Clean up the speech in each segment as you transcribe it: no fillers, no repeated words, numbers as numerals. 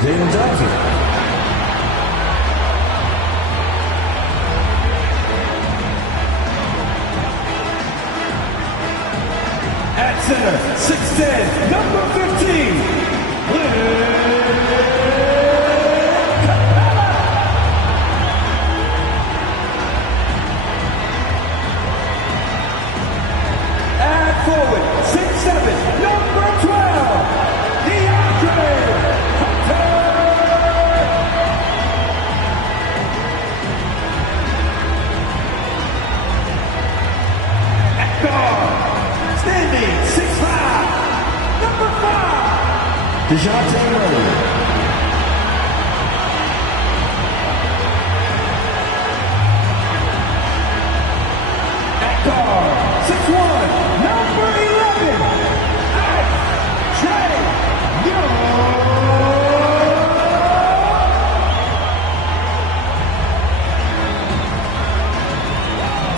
Jalen Johnson. At center, 6'10", number 15, Leonard. At forward, 6'7", number 12, At guard, standing 6'5", number 5, DeJounte Murray. At guard, 6'1", number 11, Trey Young.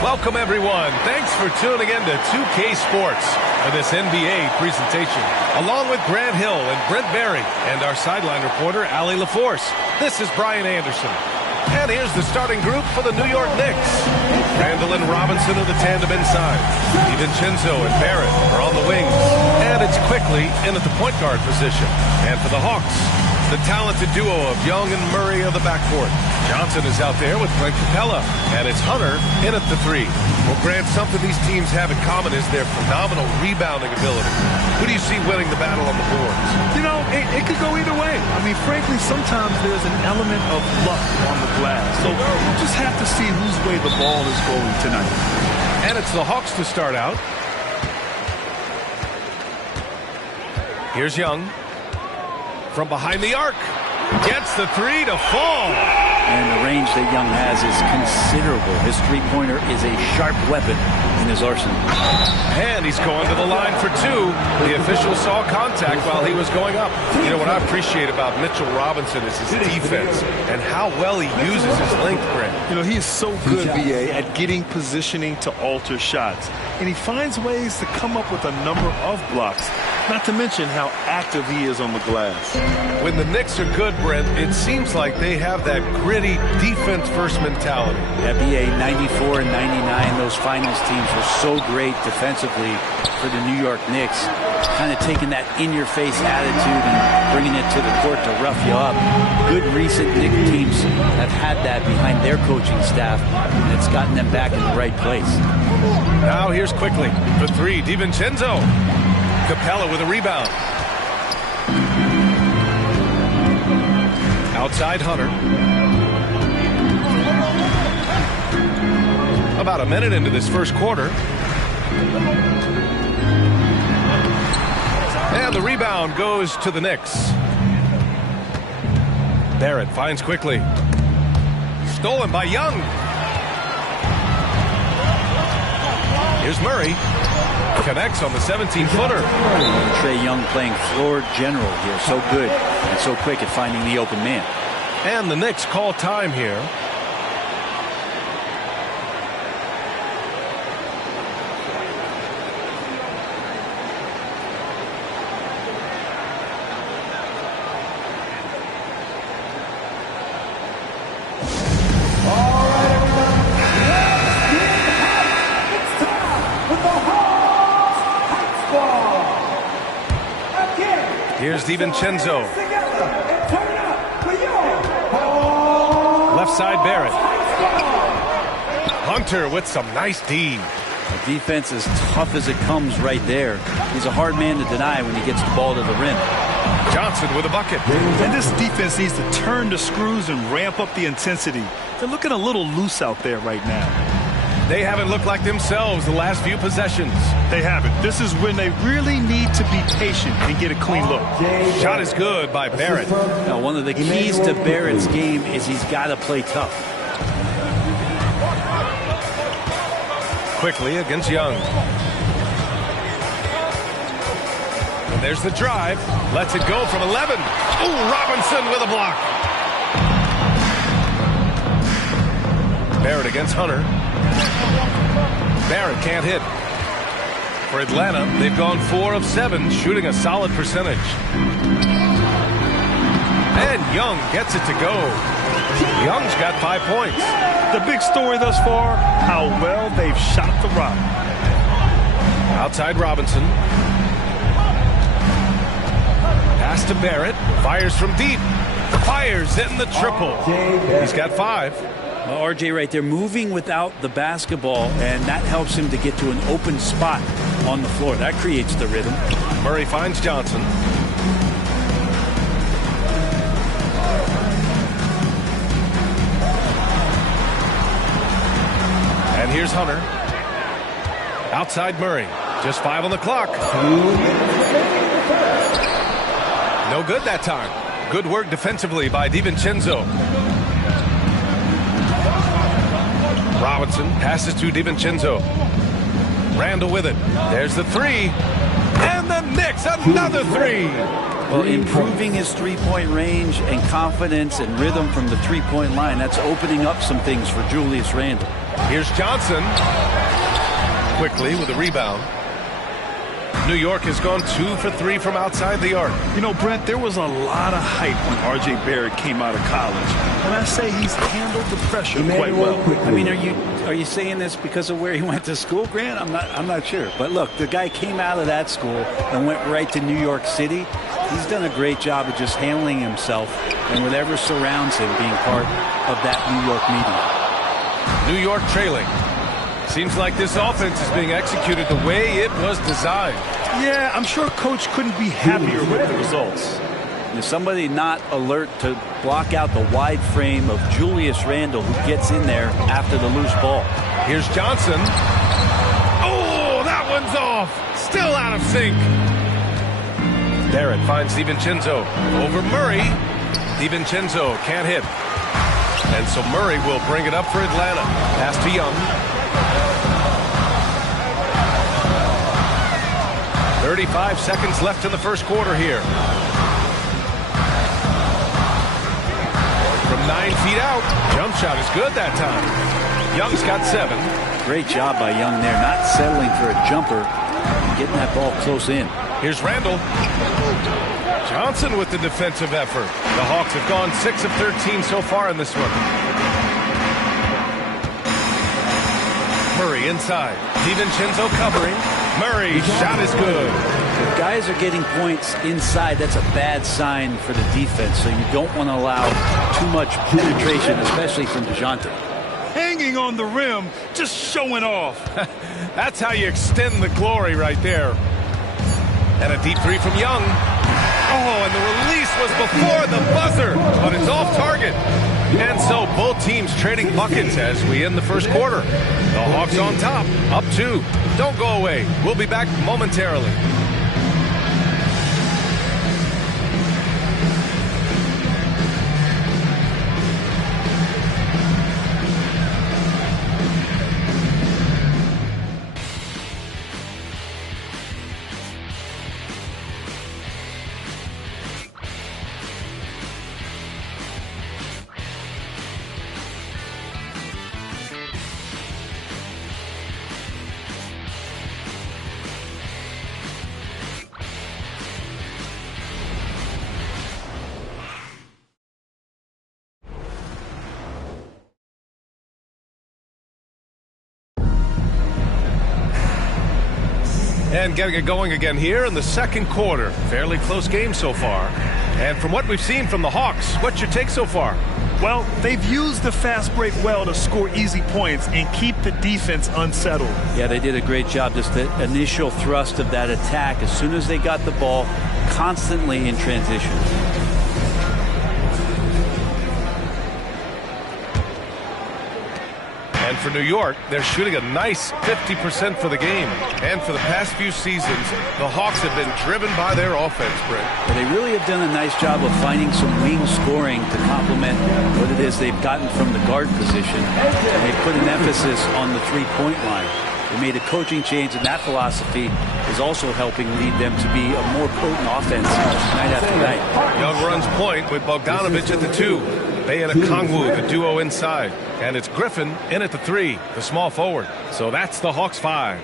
Welcome, everyone. Thanks for tuning in to 2K Sports for this NBA presentation, along with Grant Hill and Brent Barry and our sideline reporter, Allie LaForce. This is Brian Anderson. And here's the starting group for the New York Knicks. Randall and Robinson are the tandem inside. DiVincenzo and Barrett are on the wings. And it's quickly in at the point guard position. And for the Hawks, the talented duo of Young and Murray are the backcourt. Johnson is out there with Clint Capella. And it's Hunter in at the 3. Well, Grant, something these teams have in common is their phenomenal rebounding ability. Who do you see winning the battle on the boards? You know, it could go either way. I mean, frankly, sometimes there's an element of luck on the glass. So we'll just have to see whose way the ball is going tonight. And it's the Hawks to start out. Here's Young. From behind the arc. Gets the 3 to fall. And the range that Young has is considerable. His three-pointer is a sharp weapon in his arsenal. And he's going to the line for 2. The official saw contact while he was going up. You know, what I appreciate about Mitchell Robinson is his defense and how well he uses his length, Grant. You know, he is so good, BA, at getting positioning to alter shots. And he finds ways to come up with a number of blocks, not to mention how active he is on the glass. When the Knicks are good, Brent, it seems like they have that gritty defense-first mentality. NBA 94 and 99, those finals teams were so great defensively for the New York Knicks, kind of taking that in-your-face attitude and bringing it to the court to rough you up. Good recent Knicks teams have had that behind their coaching staff, and it's gotten them back in the right place. Now here's quickly for 3, DiVincenzo. Capella with a rebound. Outside Hunter. About a minute into this first quarter. And the rebound goes to the Knicks. Barrett finds quickly. Stolen by Young. Here's Murray. Connects on the 17-footer. Trae Young playing floor general here. So good and so quick at finding the open man. And the Knicks call time here. Here's DiVincenzo. Left side Barrett. Hunter with some nice D. The defense is tough as it comes right there. He's a hard man to deny when he gets the ball to the rim. Johnson with a bucket. And this defense needs to turn the screws and ramp up the intensity. They're looking a little loose out there right now. They haven't looked like themselves the last few possessions. They haven't. This is when they really need to be patient and get a clean look. Shot is good by Barrett. Now, one of the keys to Barrett's game is he's got to play tough. Quickly against Young. And there's the drive. Lets it go from 11. Ooh, Robinson with a block. Barrett against Hunter. Barrett can't hit. For Atlanta, they've gone 4 of 7, shooting a solid percentage. And Young gets it to go. Young's got 5 points. The big story thus far, how well they've shot the rock. Outside Robinson. Pass to Barrett. Fires from deep. Fires in the triple. He's got 5. Well, RJ right there moving without the basketball, and that helps him to get to an open spot on the floor. That creates the rhythm. Murray finds Johnson. And here's Hunter. Outside Murray. Just 5 on the clock. No good that time. Good work defensively by DiVincenzo. Robinson passes to DiVincenzo. Randall with it. There's the 3. And the Knicks, another 3. Well, improving his three-point range and confidence and rhythm from the three-point line, that's opening up some things for Julius Randle. Here's Johnson. Quickly with a rebound. New York has gone 2 for 3 from outside the arc. You know, Brent, there was a lot of hype when R.J. Barrett came out of college. And I say he's handled the pressure quite well. I mean, are you saying this because of where he went to school, Grant? I'm not sure. But look, the guy came out of that school and went right to New York City. He's done a great job of just handling himself and whatever surrounds him being part of that New York media. New York trailing. Seems like this offense is being executed the way it was designed. Yeah, I'm sure Coach couldn't be happier with the results. There's somebody not alert to block out the wide frame of Julius Randle, who gets in there after the loose ball. Here's Johnson. Oh, that one's off. Still out of sync. Barrett finds DiVincenzo over Murray. DiVincenzo can't hit. And so Murray will bring it up for Atlanta. Pass to Young. 35 seconds left in the first quarter here. From 9 feet out. Jump shot is good that time. Young's got 7. Great job by Young there, not settling for a jumper, getting that ball close in. Here's Randall. Johnson with the defensive effort. The Hawks have gone 6 of 13 so far in this one. Murray inside. DiVincenzo covering. Murray's shot is good. If guys are getting points inside, that's a bad sign for the defense, so you don't want to allow too much penetration, especially from DeJounte. Hanging on the rim, just showing off. That's how you extend the glory right there. And a deep 3 from Young. Oh, and the release was before the buzzer, but it's off target. And so both teams trading buckets as we end the first quarter. The Hawks on top, up 2. Don't go away. We'll be back momentarily. And getting it going again here in the second quarter. Fairly close game so far. And from what we've seen from the Hawks, what's your take so far? Well, they've used the fast break well to score easy points and keep the defense unsettled. Yeah, they did a great job. Just the initial thrust of that attack, as soon as they got the ball, constantly in transition. And for New York, they're shooting a nice 50% for the game. And for the past few seasons, the Hawks have been driven by their offense, Brent. But they really have done a nice job of finding some wing scoring to complement what it is they've gotten from the guard position. And they put an emphasis on the three-point line. They made a coaching change, and that philosophy is also helping lead them to be a more potent offense night after night. Young runs point with Bogdanovich at the 2. Bey and Okongwu, the duo inside. And it's Griffin in at the 3, the small forward. So that's the Hawks 5.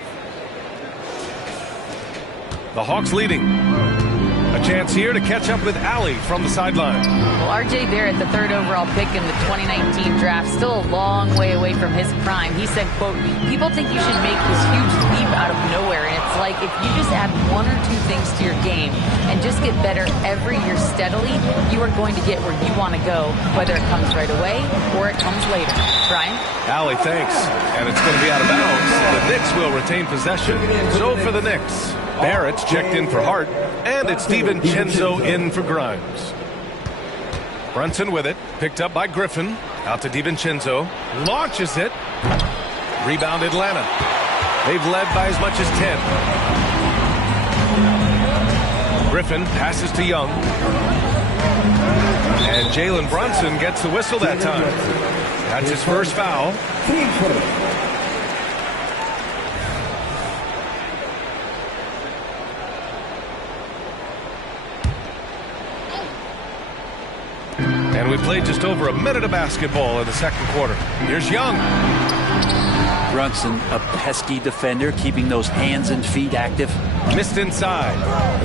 The Hawks leading. A chance here to catch up with Allie from the sideline. Well, R.J. Barrett, the 3rd overall pick in the 2019 draft, still a long way away from his prime. He said, quote, "People think you should make this huge leap out of nowhere, and it's like if you just add 1 or 2 things to your game and just get better every year steadily, you are going to get where you want to go, whether it comes right away or it comes later." Brian? Allie, thanks. And it's going to be out of bounds. The Knicks will retain possession. So for the Knicks, Barrett's checked in for Hart, and it's DiVincenzo in for Grimes. Brunson with it, picked up by Griffin. Out to DiVincenzo, launches it. Rebound Atlanta. They've led by as much as 10. Griffin passes to Young. And Jalen Brunson gets the whistle that time. That's his first foul. And we played just over a minute of basketball in the second quarter. Here's Young. Brunson, a pesky defender, keeping those hands and feet active. Missed inside.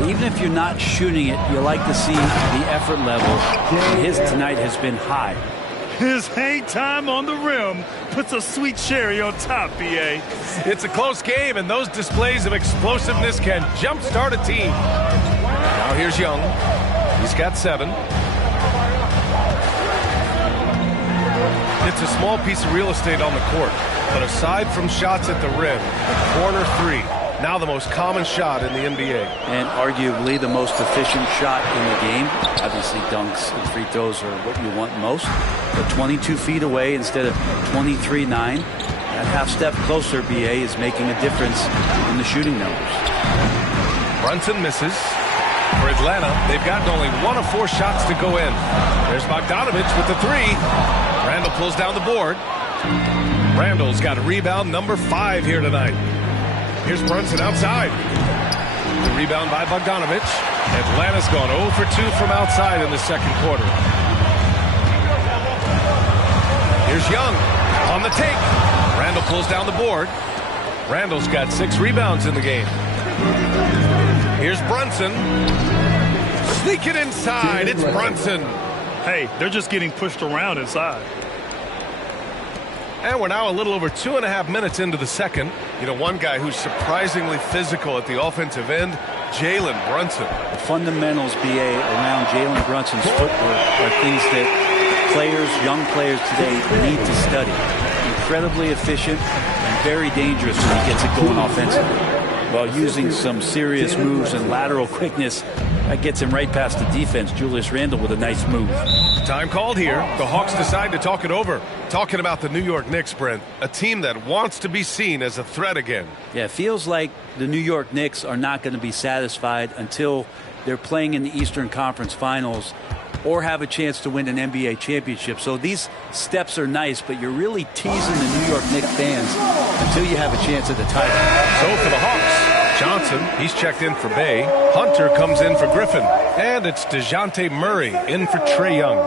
Even if you're not shooting it, you like to see the effort level. And his tonight has been high. His hang time on the rim puts a sweet cherry on top, B.A. It's a close game, and those displays of explosiveness can jumpstart a team. Now here's Young. He's got 7. It's a small piece of real estate on the court, but aside from shots at the rim, the corner 3, now the most common shot in the NBA. And arguably the most efficient shot in the game. Obviously dunks and free throws are what you want most. But 22 feet away instead of 23-9. That half step closer, BA, is making a difference in the shooting numbers. Brunson misses. For Atlanta, they've gotten only 1 of 4 shots to go in. There's Bogdanovich with the 3. Randall pulls down the board. Randall's got a rebound number 5 here tonight. Here's Brunson outside. The rebound by Bogdanovich. Atlanta's gone 0 for 2 from outside in the second quarter. Here's Young on the take. Randall pulls down the board. Randall's got 6 rebounds in the game. Here's Brunson. Sneak it inside. It's Brunson. Hey, they're just getting pushed around inside. And we're now a little over 2.5 minutes into the second. You know, one guy who's surprisingly physical at the offensive end, Jalen Brunson. The fundamentals, BA, around Jalen Brunson's footwork are things that young players today need to study. Incredibly efficient and very dangerous when he gets it going offensively. While using some serious moves and lateral quickness, that gets him right past the defense. Julius Randle with a nice move. Time called here. The Hawks decide to talk it over. Talking about the New York Knicks, Brent, a team that wants to be seen as a threat again. Yeah, it feels like the New York Knicks are not going to be satisfied until they're playing in the Eastern Conference Finals or have a chance to win an NBA championship. So these steps are nice, but you're really teasing the New York Knicks fans until you have a chance at the title. So for the Hawks, Johnson, he's checked in for Bay. Hunter comes in for Griffin. And it's DeJounte Murray in for Trae Young.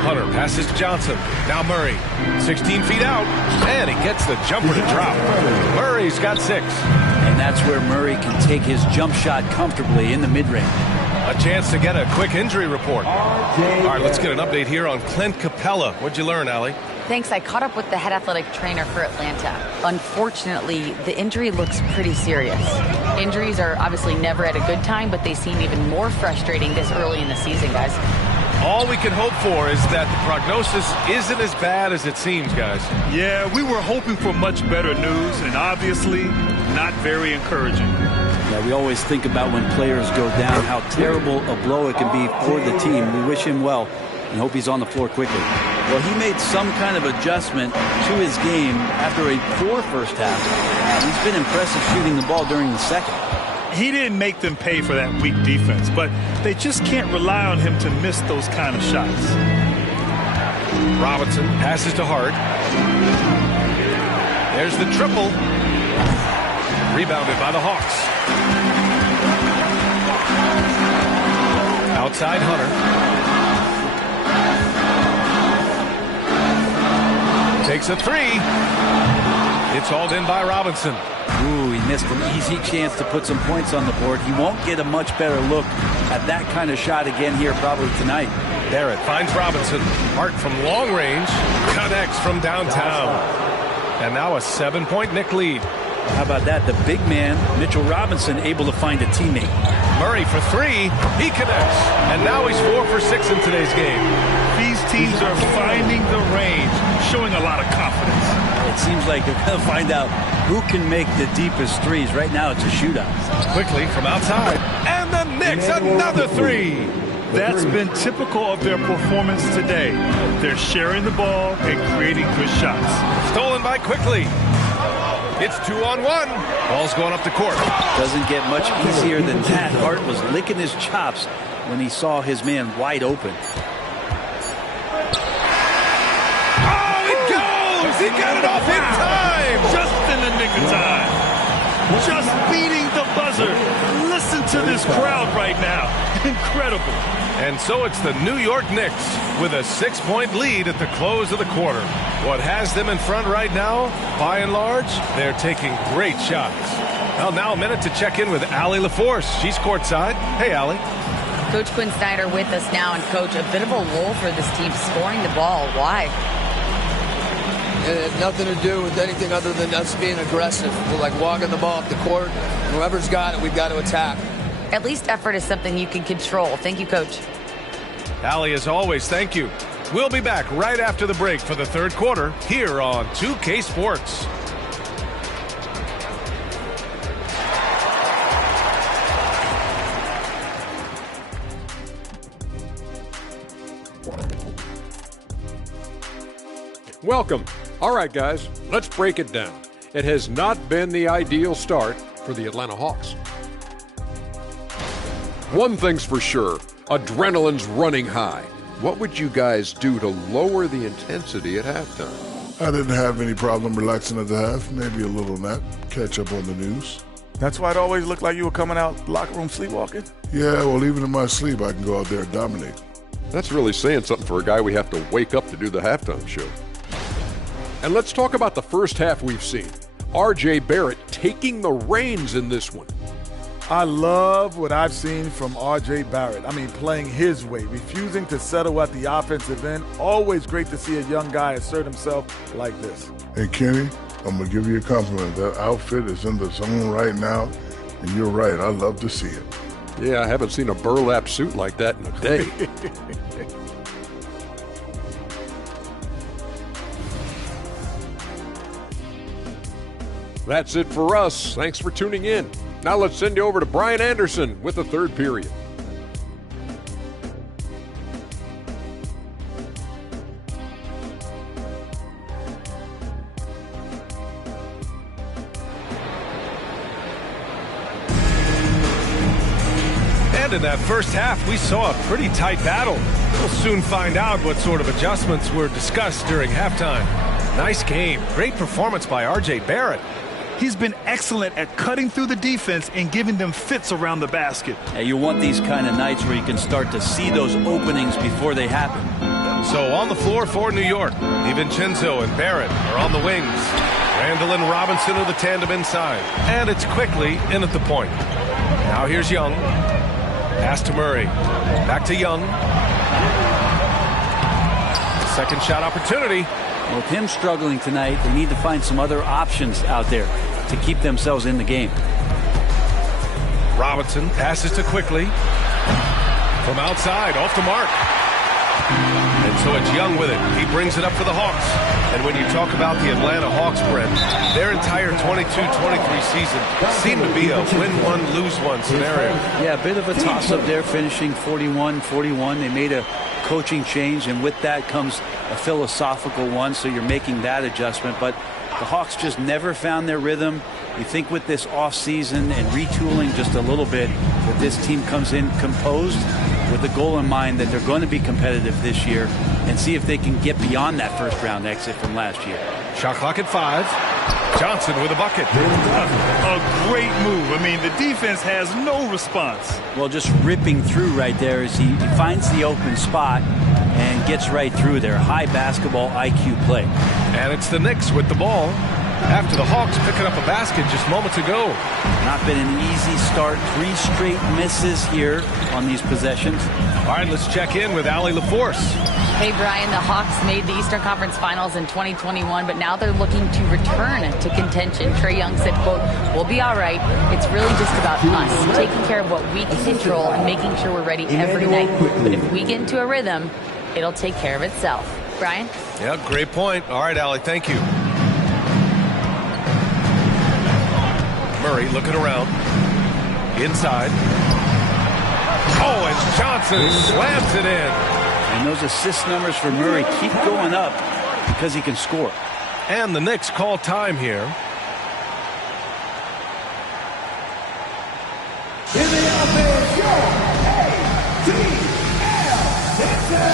Hunter passes to Johnson. Now Murray, 16 feet out, and he gets the jumper to drop. Murray's got 6. And that's where Murray can take his jump shot comfortably in the mid-range. A chance to get a quick injury report. All right, let's get an update here on Clint Capella. What'd you learn, Allie? Thanks. I caught up with the head athletic trainer for Atlanta. Unfortunately, the injury looks pretty serious. Injuries are obviously never at a good time, but they seem even more frustrating this early in the season, guys. All we can hope for is that the prognosis isn't as bad as it seems, guys. Yeah, we were hoping for much better news, and obviously not very encouraging. Yeah, we always think about when players go down, how terrible a blow it can be for the team. We wish him well and hope he's on the floor quickly. Well, he made some kind of adjustment to his game after a poor first half. He's been impressive shooting the ball during the second. He didn't make them pay for that weak defense, but they just can't rely on him to miss those kind of shots. Robinson passes to Hart. There's the triple. Rebounded by the Hawks. Outside Hunter. Takes a three. It's hauled in by Robinson. Ooh, he missed an easy chance to put some points on the board. He won't get a much better look at that kind of shot again here probably tonight. Barrett finds Robinson. Hart from long range. Connects from downtown. And now a 7-point Knick lead. How about that? The big man, Mitchell Robinson, able to find a teammate. Murray for three. He connects. And now he's 4 for 6 in today's game. These teams are finding the range, showing a lot of confidence. It seems like they're going to find out who can make the deepest threes. Right now, it's a shootout. Quickly from outside. And the Knicks, another three. That's been typical of their performance today. They're sharing the ball and creating good shots. Stolen by Quickly. It's 2-on-1. Ball's going up the court. Doesn't get much easier than that. Hart was licking his chops when he saw his man wide open. Oh, it goes! He got it off in time! Just in the nick of time. Just beating the buzzer. Listen to this crowd right now. Incredible. And so it's the New York Knicks with a 6-point lead at the close of the quarter. What has them in front right now, by and large, they're taking great shots. Well, now a minute to check in with Allie LaForce. She's courtside. Hey, Allie. Coach Quinn Snyder with us now, and Coach, a bit of a lull for this team scoring the ball. Why? It had nothing to do with anything other than us being aggressive. We're like walking the ball up the court. Whoever's got it, we've got to attack. At least effort is something you can control. Thank you, Coach. Allie, as always, thank you. We'll be back right after the break for the third quarter here on 2K Sports. Welcome. All right, guys, let's break it down. It has not been the ideal start for the Atlanta Hawks. One thing's for sure, adrenaline's running high. What would you guys do to lower the intensity at halftime? I didn't have any problem relaxing at the half, maybe a little nap, catch up on the news. That's why it always looked like you were coming out locker room sleepwalking? Yeah, well, even in my sleep, I can go out there and dominate. That's really saying something for a guy we have to wake up to do the halftime show. And let's talk about the first half we've seen. R.J. Barrett taking the reins in this one. I love what I've seen from R.J. Barrett. I mean, playing his way, refusing to settle at the offensive end. Always great to see a young guy assert himself like this. Hey, Kenny, I'm going to give you a compliment. That outfit is in the zone right now, and you're right. I love to see it. Yeah, I haven't seen a burlap suit like that in a day. That's it for us. Thanks for tuning in. Now let's send you over to Brian Anderson with the third period. And in that first half, we saw a pretty tight battle. We'll soon find out what sort of adjustments were discussed during halftime. Nice game. Great performance by R.J. Barrett. He's been excellent at cutting through the defense and giving them fits around the basket. Hey, you want these kind of nights where you can start to see those openings before they happen. So on the floor for New York, DiVincenzo and Barrett are on the wings. Randall and Robinson are the tandem inside. And it's Quickly in at the point. Now here's Young. Pass to Murray. Back to Young. Second shot opportunity. Well, with him struggling tonight, they need to find some other options out there to keep themselves in the game. Robinson passes to Quickly. From outside, off the mark. And so it's Young with it. He brings it up for the Hawks. And when you talk about the Atlanta Hawks, Brent, their entire 22-23 season seemed to be a win-one, lose-one scenario. Yeah, a bit of a toss-up there, finishing 41-41. They made a coaching change, and with that comes a philosophical one, so you're making that adjustment. But the Hawks just never found their rhythm. You think with this offseason and retooling just a little bit, that this team comes in composed with the goal in mind that they're going to be competitive this year and see if they can get beyond that first-round exit from last year. Shot clock at 5. Johnson with a bucket. A great move. I mean, the defense has no response. Well, just ripping through right there as he finds the open spot and gets right through there. High basketball IQ play. And it's the Knicks with the ball after the Hawks picking up a basket just moments ago. Not been an easy start. 3 straight misses here on these possessions. All right, let's check in with Allie LaForce. Hey, Brian, the Hawks made the Eastern Conference Finals in 2021, but now they're looking to return to contention. Trae Young said, quote, "We'll be all right. It's really just about us, taking care of what we can control and making sure we're ready every night. But if we get into a rhythm, it'll take care of itself." Brian? Yeah, great point. All right, Allie, thank you. Murray looking around. Inside. Oh, and Johnson slams it in. And those assist numbers for Murray keep going up because he can score. And the Knicks call time here. In the offense, your ATL Dancers.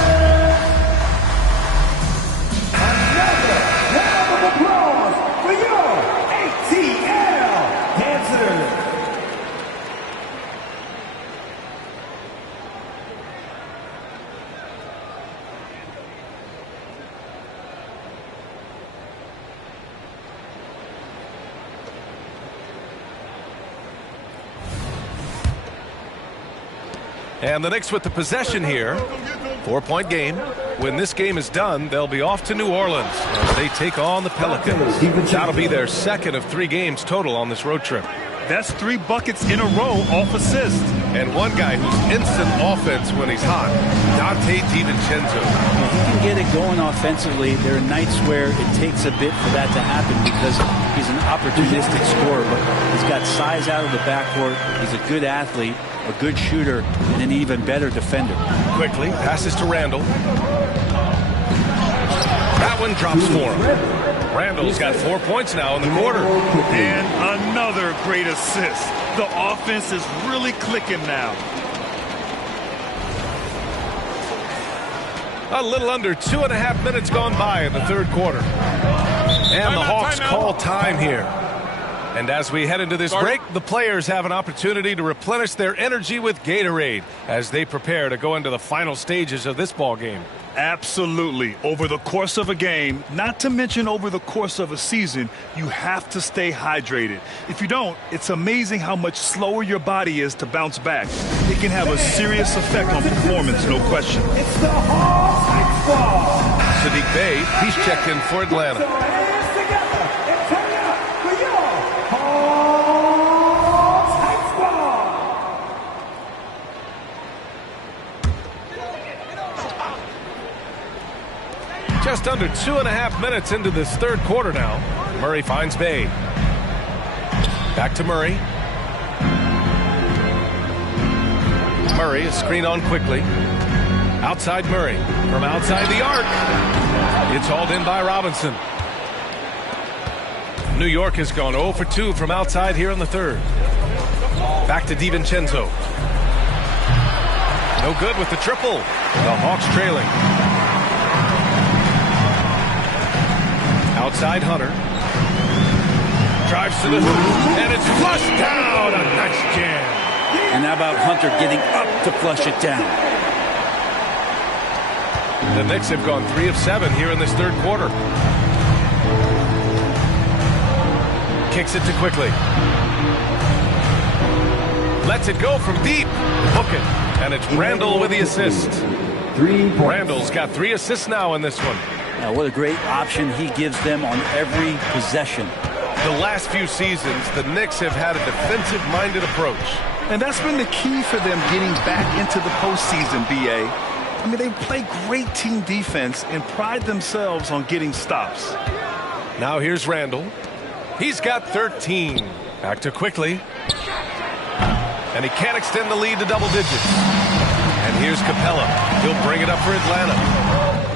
Another round of applause for your ATL Dancers. And the Knicks with the possession here. 4-point game. When this game is done, they'll be off to New Orleans as they take on the Pelicans. That'll be their second of 3 games total on this road trip. That's 3 buckets in a row off assist. And one guy who's instant offense when he's hot, Dante DiVincenzo. If he can get it going offensively, there are nights where it takes a bit for that to happen because he's an opportunistic scorer, but he's got size out of the backcourt. He's a good athlete, a good shooter, and an even better defender. Quickly, passes to Randall. That one drops for him. Randall's got 4 points now in the quarter. And another great assist. The offense is really clicking now. A little under 2.5 minutes gone by in the third quarter. And the Hawks call time here. And as we head into this break, the players have an opportunity to replenish their energy with Gatorade as they prepare to go into the final stages of this ball game. Absolutely. Over the course of a game, not to mention over the course of a season, you have to stay hydrated. If you don't, it's amazing how much slower your body is to bounce back. It can have a serious effect on performance, no question. It's the Hawks Squad. Sadiq Bey, he's checked in for Atlanta. So hands together and turn it up for your Hawks Squad. Just under 2.5 minutes into this third quarter now. Murray finds Bey. Back to Murray. Murray is screened on quickly. Outside Murray. From outside the arc. It's hauled in by Robinson. New York has gone 0 for 2 from outside here in the third. Back to DiVincenzo. No good with the triple. The Hawks trailing. Outside Hunter. Drives to the hoop. And it's flushed down. A nice jam. And how about Hunter getting up to flush it down? The Knicks have gone 3 of 7 here in this third quarter. Kicks it to Quickly. Lets it go from deep. Hook it. And it's Randall with the assist. Randall's got 3 assists now in this one. Now, what a great option he gives them on every possession. The last few seasons, the Knicks have had a defensive-minded approach. And that's been the key for them getting back into the postseason, B.A. I mean, they play great team defense and pride themselves on getting stops. Now here's Randall. He's got 13. Back to Quickly. And he can't extend the lead to double digits. And here's Capella. He'll bring it up for Atlanta.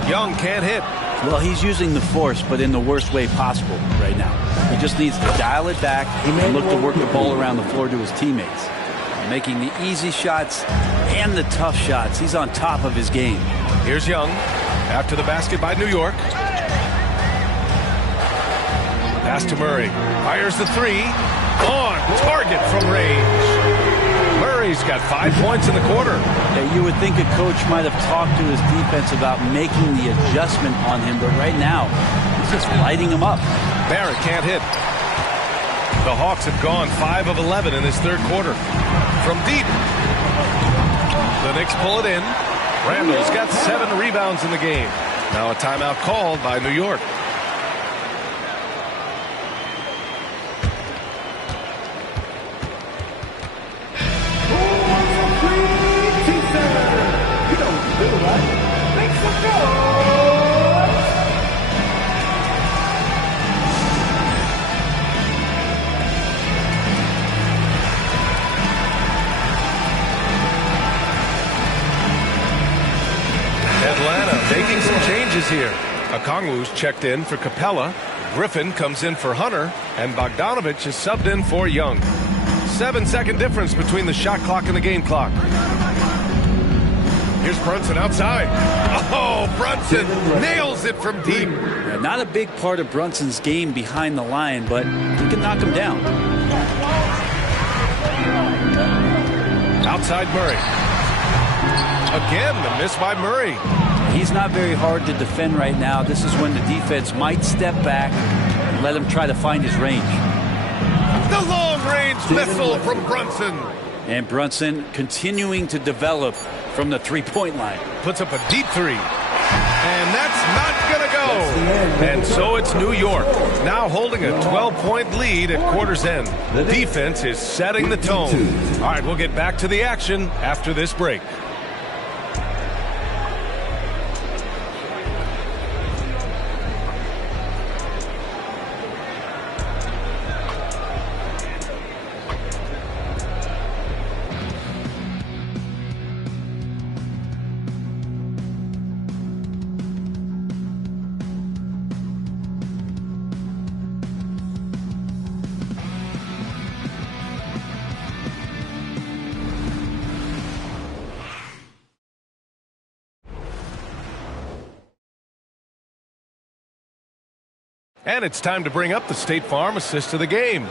Young can't hit. Well, he's using the force, but in the worst way possible right now. He just needs to dial it back and look to work the ball around the floor to his teammates. Making the easy shots and the tough shots. He's on top of his game. Here's Young. After the basket by New York. Pass to Murray. Fires the 3. On target from range. Murray's got 5 points in the quarter. Yeah, you would think a coach might have talked to his defense about making the adjustment on him, but right now, he's just lighting him up. Barrett can't hit. The Hawks have gone 5 of 11 in this third quarter. From deep. The Knicks pull it in. Randall's got 7 rebounds in the game. Now a timeout called by New York. Making some changes here. Okongwu's checked in for Capella. Griffin comes in for Hunter. And Bogdanovich is subbed in for Young. 7-second difference between the shot clock and the game clock. Here's Brunson outside. Oh, Brunson nails it from deep. Yeah, not a big part of Brunson's game behind the line, but he can knock him down. Outside Murray. Again, the miss by Murray. He's not very hard to defend right now. This is when the defense might step back and let him try to find his range. The long-range missile from Brunson. And Brunson continuing to develop from the three-point line. Puts up a deep three. And that's not going to go. And so it's New York, now holding a 12-point lead at quarter's end. Defense is setting the tone. All right, we'll get back to the action after this break. And it's time to bring up the State Farm assist of the game.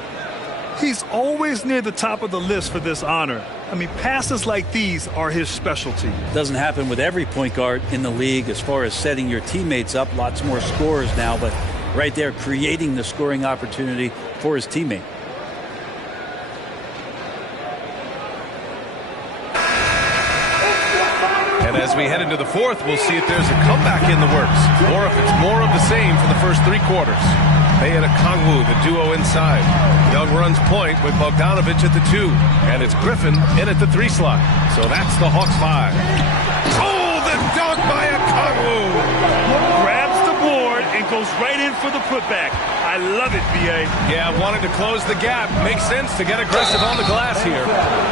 He's always near the top of the list for this honor. I mean, passes like these are his specialty. Doesn't happen with every point guard in the league as far as setting your teammates up. Lots more scorers now, but right there creating the scoring opportunity for his teammate. And as we head into the fourth, we'll see if there's a comeback in the works or if it's more of the same for the first 3 quarters. Bay and Okongwu, the duo inside. Young runs point with Bogdanovich at the 2. And it's Griffin in at the 3 slot. So that's the Hawks 5. Oh, the dunk by Okongwu! Grabs the board and goes right in for the putback. I love it, B.A. Yeah, wanted to close the gap. Makes sense to get aggressive on the glass here.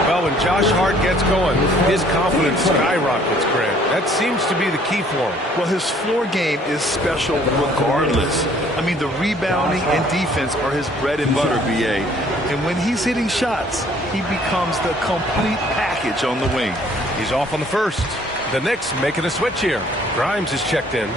Well, when Josh Hart gets going, his confidence skyrockets, Grant. That seems to be the key for him. Well, his floor game is special regardless. I mean, the rebounding and defense are his bread and butter, B.A. And when he's hitting shots, he becomes the complete package on the wing. He's off on the first. The Knicks making a switch here. Grimes is checked in.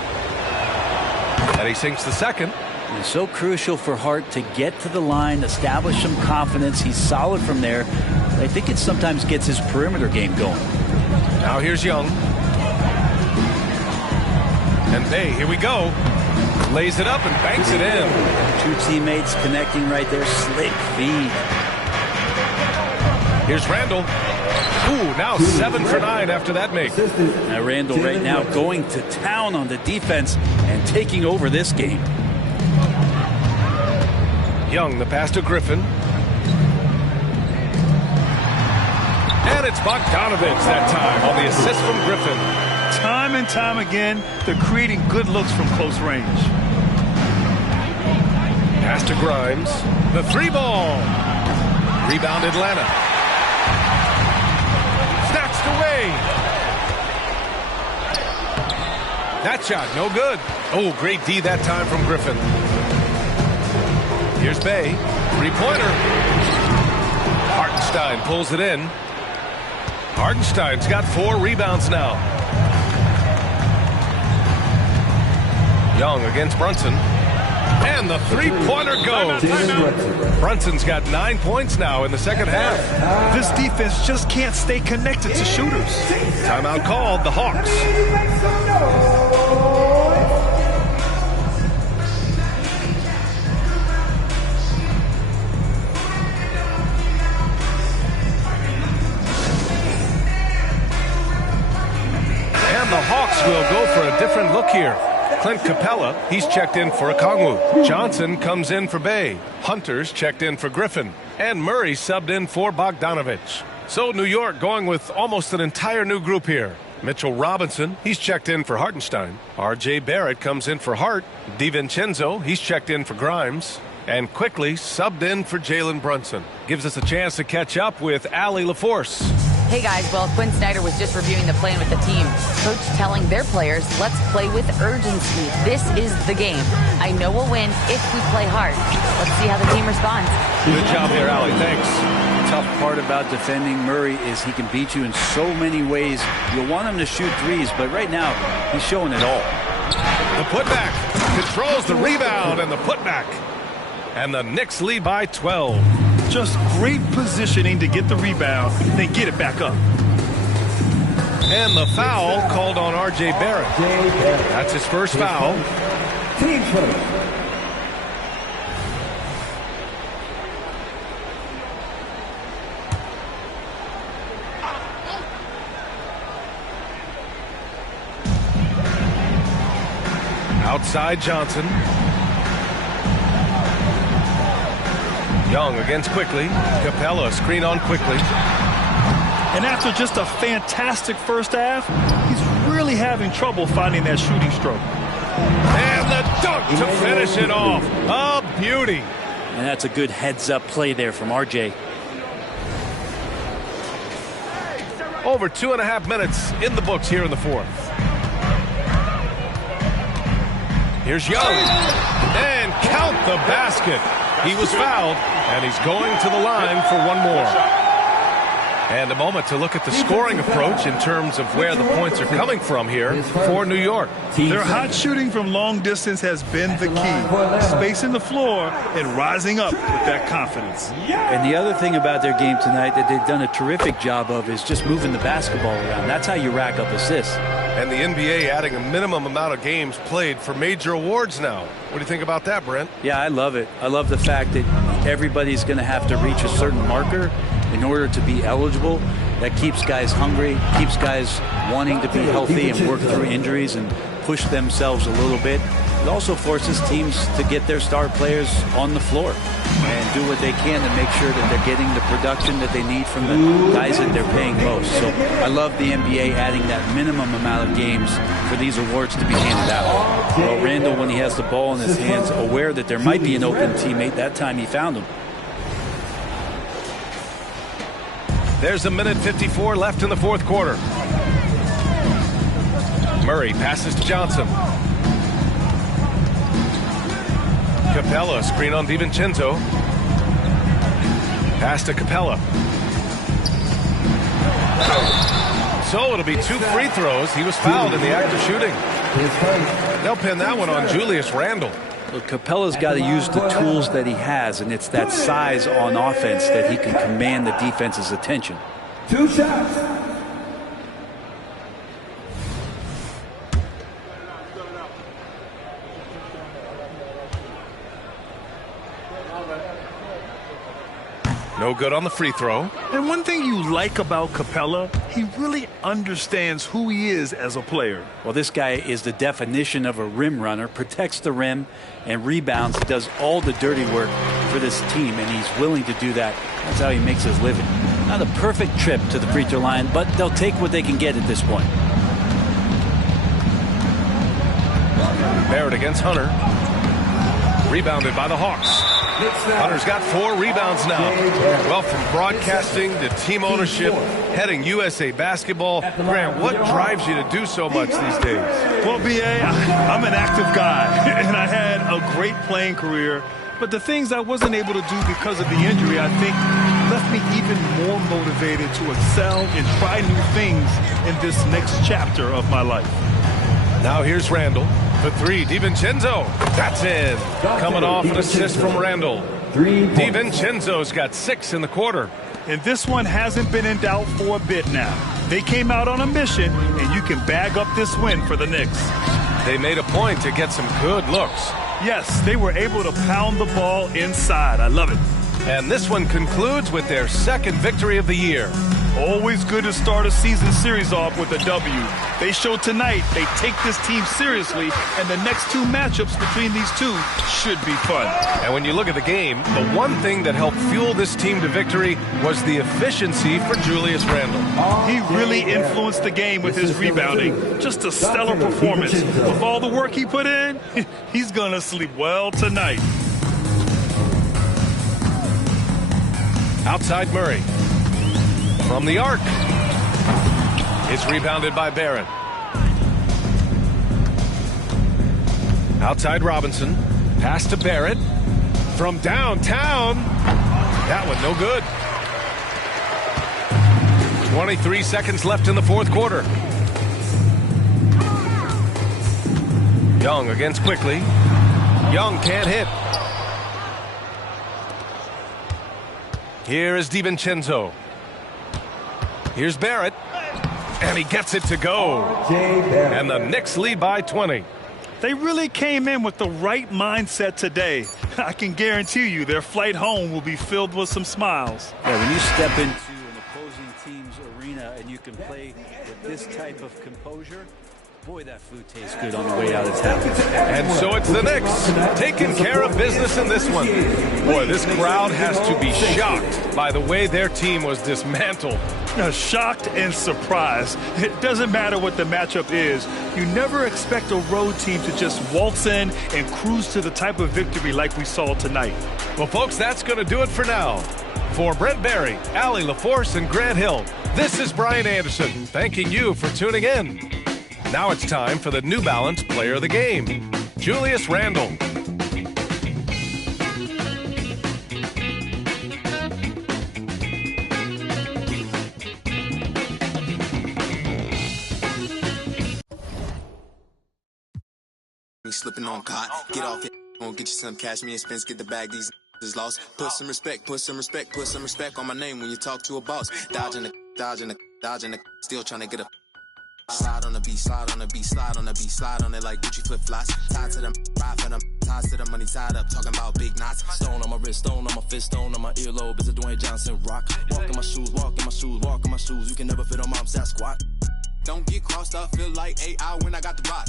And he sinks the second. It's so crucial for Hart to get to the line, establish some confidence. He's solid from there. I think it sometimes gets his perimeter game going. Now here's Young. And Bay, here we go. Lays it up and banks it in. 2 teammates connecting right there. Slick feed. Here's Randall. Ooh, now 7 for 9 after that make. Now Randall right now going to town on the defense and taking over this game. Young, the pass to Griffin. And it's Bogdanovich that time on the assist from Griffin. Time and time again, they're creating good looks from close range. Pass to Grimes. The 3-ball. Rebound Atlanta. Snatched away. That shot, no good. Oh, great D that time from Griffin. Here's Bay. 3-pointer. Hartenstein pulls it in. Hartenstein's got 4 rebounds now. Young against Brunson. And the three-pointer goes. Brunson's got 9 points now in the second half. This defense just can't stay connected to shooters. Timeout called, the Hawks. And the Hawks will go for a different look here. Clint Capella, he's checked in for Okongwu. Johnson comes in for Bay. Hunter's checked in for Griffin. And Murray subbed in for Bogdanovich. So New York going with almost an entire new group here. Mitchell Robinson, he's checked in for Hartenstein. R.J. Barrett comes in for Hart. DiVincenzo, he's checked in for Grimes. And quickly subbed in for Jalen Brunson. Gives us a chance to catch up with Allie LaForce. Hey guys, well, Quinn Snyder was just reviewing the plan with the team. Coach telling their players, let's play with urgency. This is the game. I know we'll win if we play hard. Let's see how the team responds. Good job there, Allie. Thanks. The tough part about defending Murray is he can beat you in so many ways. You'll want him to shoot threes, but right now, he's showing it all. The putback controls the rebound and the putback. And the Knicks lead by 12. Just great positioning to get the rebound, then get it back up. And the foul called on R.J. Barrett. That's his first foul. Team first. Outside Johnson. Young against Quickly. Capella screen on Quickly. And after just a fantastic first half, he's really having trouble finding that shooting stroke. And the dunk to finish it off. A beauty. And that's a good heads-up play there from R.J. Over 2.5 minutes in the books here in the fourth. Here's Young. And count the basket. He was fouled, and he's going to the line for one more. And a moment to look at the scoring approach in terms of where the points are coming from here for New York. Their hot shooting from long distance has been the key. Spacing the floor and rising up with that confidence. And the other thing about their game tonight that they've done a terrific job of is just moving the basketball around. That's how you rack up assists. And the NBA adding a minimum amount of games played for major awards now. What do you think about that, Brent? Yeah, I love it. I love the fact that everybody's going to have to reach a certain marker in order to be eligible. That keeps guys hungry, keeps guys wanting to be healthy and work through injuries and push themselves a little bit. It also forces teams to get their star players on the floor and do what they can to make sure that they're getting the production that they need from the guys that they're paying most. So I love the NBA adding that minimum amount of games for these awards to be handed out. Well, Randall, when he has the ball in his hands, aware that there might be an open teammate, that time he found him. There's a minute 54 left in the fourth quarter. Murray passes to Johnson. Capella, screen on DiVincenzo. Pass to Capella. So it'll be 2 free throws. He was fouled in the act of shooting. They'll pin that one on Julius Randle. Well, Capella's got to use the tools that he has, and it's that size on offense that he can command the defense's attention. 2 shots. No good on the free throw. And one thing you like about Capella, he really understands who he is as a player. Well, this guy is the definition of a rim runner, protects the rim and rebounds, does all the dirty work for this team, and he's willing to do that. That's how he makes his living. Not a perfect trip to the free throw line, but they'll take what they can get at this point. Barrett against Hunter. Rebounded by the Hawks. Hunter's got 4 rebounds now. Well, from broadcasting to team ownership, heading USA Basketball. Grant, what drives you to do so much these days? Well, B.A., I'm an active guy, and I had a great playing career. But the things I wasn't able to do because of the injury, I think, left me even more motivated to excel and try new things in this next chapter of my life. Now here's Randall. For three, DiVincenzo. That's in. Coming off an assist from Randall. DiVincenzo's got 6 in the quarter. And this one hasn't been in doubt for a bit now. They came out on a mission, and you can bag up this win for the Knicks. They made a point to get some good looks. Yes, they were able to pound the ball inside. I love it. And this one concludes with their second victory of the year. Always good to start a season series off with a W. They showed tonight they take this team seriously, and the next 2 matchups between these two should be fun. And when you look at the game, the one thing that helped fuel this team to victory was the efficiency for Julius Randle. He really influenced the game with his rebounding. Just a stellar performance. With all the work he put in, he's going to sleep well tonight. Outside Murray. From the arc. It's rebounded by Barrett. Outside Robinson. Pass to Barrett. From downtown. That one no good. 23 seconds left in the fourth quarter. Young against Quickly. Young can't hit. Here is DiVincenzo. Here's Barrett. And he gets it to go. And the Knicks lead by 20. They really came in with the right mindset today. I can guarantee you their flight home will be filled with some smiles. Yeah, when you step into an opposing team's arena and you can play with this type of composure, boy, that food tastes good on the way out. It's happening. And so it's the Knicks taking care of business in this one. Boy, this crowd has to be shocked by the way their team was dismantled. Shocked and surprised. It doesn't matter what the matchup is. You never expect a road team to just waltz in and cruise to the type of victory like we saw tonight. Well, folks, that's going to do it for now. For Brent Barry, Allie LaForce, and Grant Hill, this is Brian Anderson thanking you for tuning in. Now it's time for the New Balance Player of the Game, Julius Randle. Slipping on cot, get off it, gonna get you some cash, me and Spence get the bag, these is lost. Put some respect, put some respect, put some respect on my name when you talk to a boss. Dodging the, still trying to get a slide on the beat, slide on the beat, slide on the beat, slide on it like Gucci flip flops. Tied to them, ride for them, ties to the money tied up, talking about big knots. Stone on my wrist, stone on my fist, stone on my earlobe. Is a Dwayne Johnson rock. Walk in my shoes, walk in my shoes, walk in my shoes. You can never fit on mom's that squat. Don't get crossed up, feel like AI when I got the rock.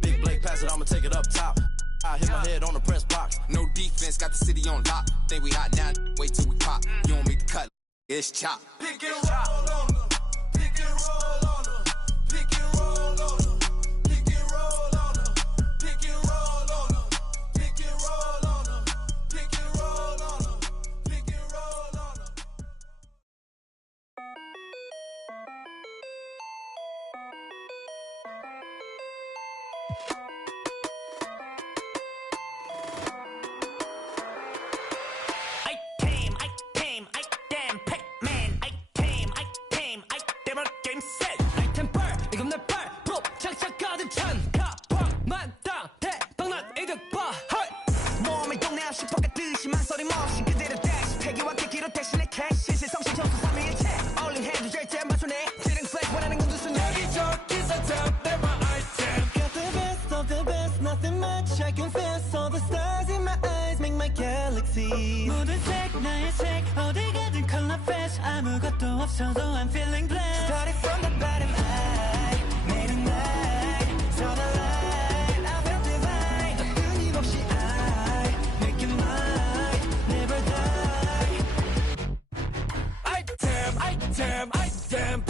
Big Blake pass it, I'ma take it up top. I hit my head on the press box. No defense, got the city on lock. Think we hot now, wait till we pop. You don't make the cut, it's chop. Pick and roll on them. Pick and roll on them. Pick and roll on them. Pick and roll on them. Pick and roll on them. Pick and roll on them. Pick and roll on them. Pick and roll on them. I'm feeling blessed. Started from the bottom, I made a night. Saw the light, I felt divine. 끊임없이 I make it mine, never die. I damn,